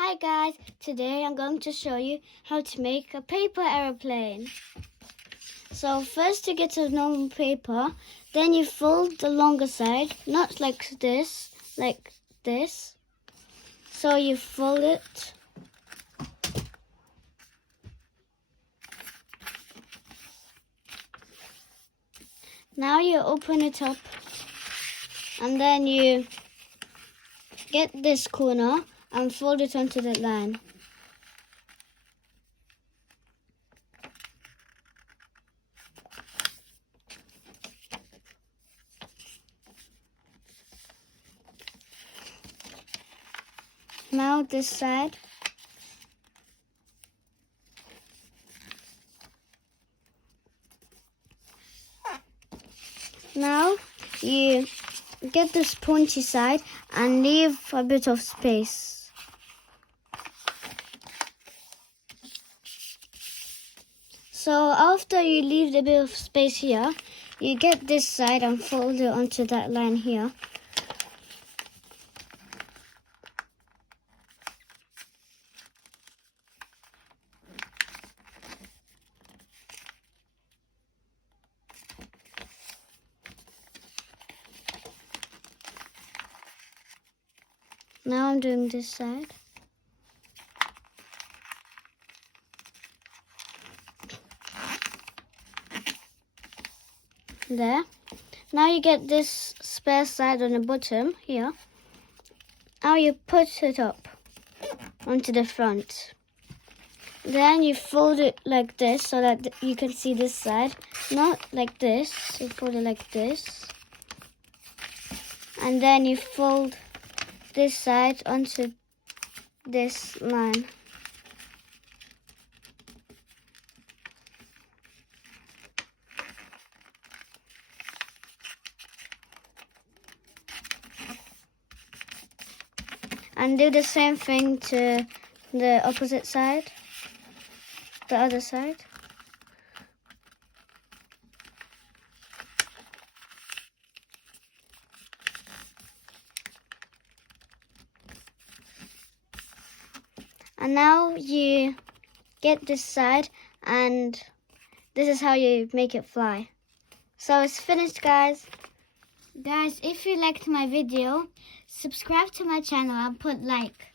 Hi guys, today I'm going to show you how to make a paper aeroplane. So first you get a normal paper, then you fold the longer side, not like this, like this. So you fold it. Now you open it up and then you get this corner and fold it onto the line. Now this side. Now you get this pointy side and leave a bit of space. So after you leave a bit of space here, you get this side and fold it onto that line here. Now I'm doing this side. There. Now you get this spare side on the bottom here. Now you put it up onto the front. Then you fold it like this so that you can see this side. Not like this. You fold it like this. And then you fold this side onto this line. And do the same thing to the opposite side, the other side. And now you get this side and this is how you make it fly. So it's finished, guys. Guys, if you liked my video, subscribe to my channel and put like.